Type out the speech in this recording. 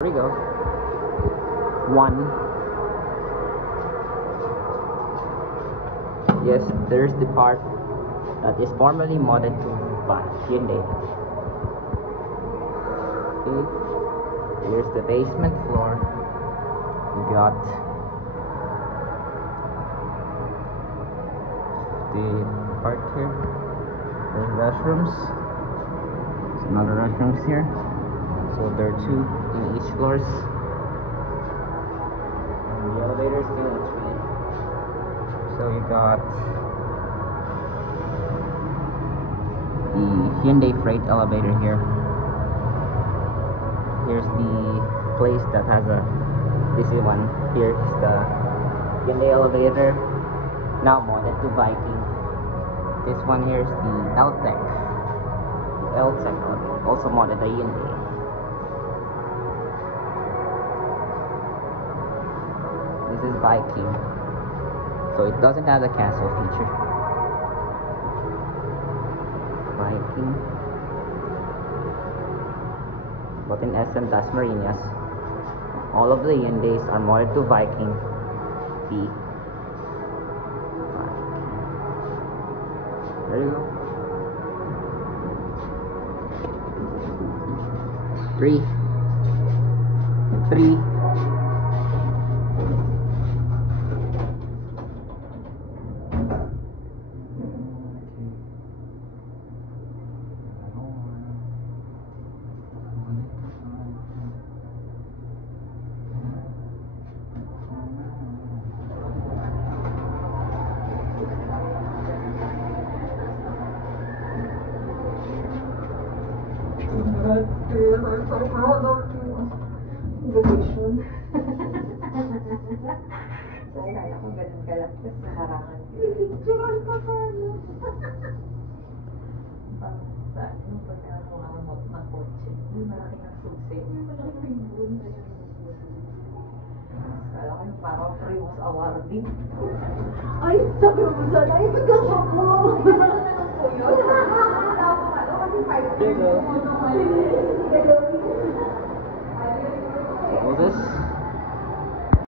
Here we go. One. Yes, there's the part that is formally modded to Hyundai. Okay. Here's the basement floor. We got the part here. There's restrooms. There's another restrooms here. So there are two in each floors. And the elevator is still in three. So you got the Hyundai freight elevator here. Here's the place that has this is one. Here's the Hyundai elevator, now modded to Viking. This one here is the L-Tech elevator, also modded to Hyundai. This is Viking, so it doesn't have the castle feature. Viking, but in SM Das Marinas, all of the Hyundais are modded to Viking P. There you go. 3. Invitation. Sorry, kaya ko ganun ka lang. Tapos nakarangan. Picture pa paano? Saan yung pagkakamot ng kotse? May malaki ng susi. May malaki ng ribbon. Kala ko yung parang Primus awarding. Ay, sabi mo sana, ay, pagkakap mo. Ano po yun? Kasi 5 What's this?